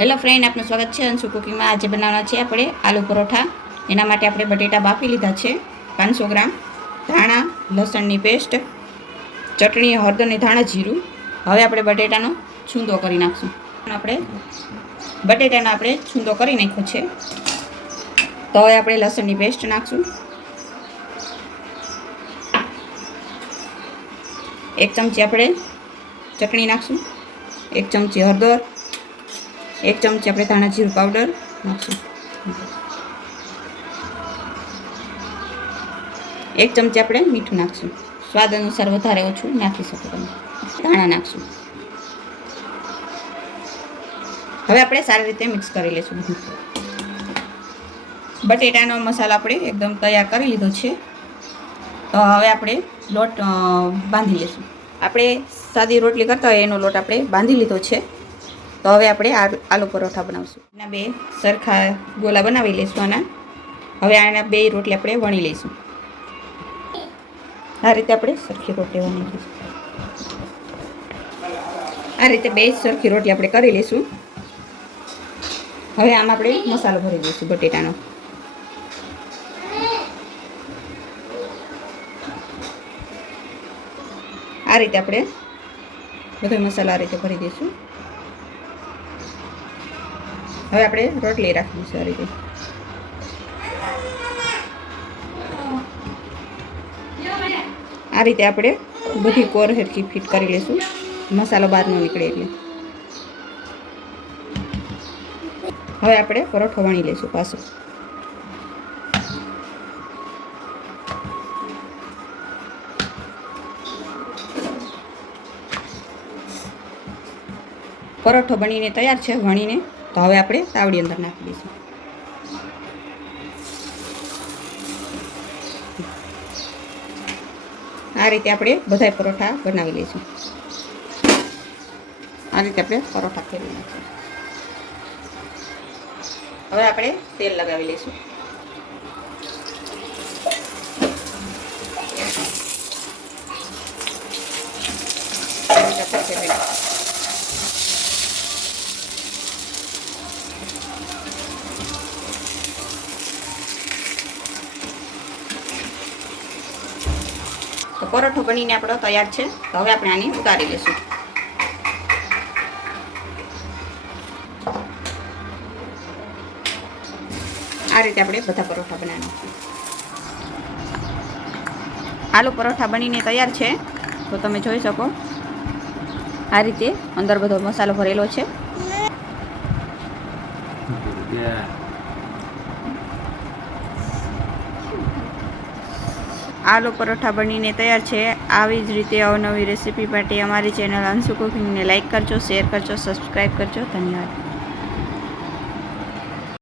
Hello friend, આપનું સ્વાગત છે અંશુ કુકિંગમાં। આજે બનાવવાના છે આપણે આલુ પરોઠા। એના માટે આપણે બટેટા બાફી લીધા છે 500 ગ્રામ, ધાણા લસણની પેસ્ટ, ચટણી હળદર અને ધાણા જીરું। હવે આપણે બટેટાનો છૂંદો કરી નાખશું। બટેટાનો આપણે છૂંદો કરી નાખ્યો છે, તો હવે આપણે લસણની પેસ્ટ નાખશું। 1 ચમચી આપણે ચટણી નાખશું, 1 ચમચી હળદર, 1 ચમચી આપણે ધાણા જીરું પાવડર નાખશું, 1 ચમચી આપણે મીઠું નાખશું। સ્વાદ અનુસાર વધારે ઓછું નાખી શકો તમે। ધાણા નાખશું। હવે આપણે સારી રીતે મિક્સ કરી લઈશું બધું। બટેટાનો મસાલો આપણે એકદમ તૈયાર કરી લીધો છે, તો હવે આપણે લોટ બાંધી લઈશું। આપણે સાદી રોટલી કરતા હોય એનો લોટ આપણે બાંધી લીધો છે, તો હવે આપણે આલુ પરોઠા બનાવશું। એના 2 સરખા ગોલા બનાવી લઈશું આના। હવે આના 2 રોટલી આપણે વણી લઈશું। આ રીતે આપણે સરખી રોટલી વણી લઈશું। આ રીતે 2 સરખી રોટલી આપણે કરી લઈશું। હવે આમાં આપણે મસાલો ભરી દઈશું બટેટાનો। આ રીતે આપણે બધો મસાલો આ રીતે ભરી દઈશું। હવે આપણે રોટલી રાખીશું આ રીતે। આ રીતે આપણે બધી કોર હરખી ફિટ કરી લઈશું, મસાલો બહાર ન નીકળે એટલે। હવે આપણે પરોઠો વણી લઈશું પાછો। પરોઠો બનીને તૈયાર છે વણીને, તો હવે આપણે તાવડી અંદર નાખી દઈશું। આ રીતે આપણે બધા પરોઠા બનાવી લઈશું। આ રીતે આપણે પરોઠા ફેરવી નાખીશું। હવે આપણે તેલ લગાવી લઈશું। તો પરોઠો બનીને આપણો તૈયાર છે, તો હવે આપણે આની ઉતારી લઈશું। આ રીતે આપણે બધા પરોઠા બનાવી નાખીશું। આલુ પરોઠા બનીને તૈયાર છે, તો તમે જોઈ શકો આ રીતે અંદર બધો મસાલો ભરેલો છે। આલુ પરોઠા બનીને તૈયાર છે। આવી જ રીતે અવનવી રેસીપી માટે અમારી ચેનલ અંશુ કુકિંગને લાઈક કરજો, શેર કરજો, સબસ્ક્રાઈબ કરજો। ધન્યવાદ।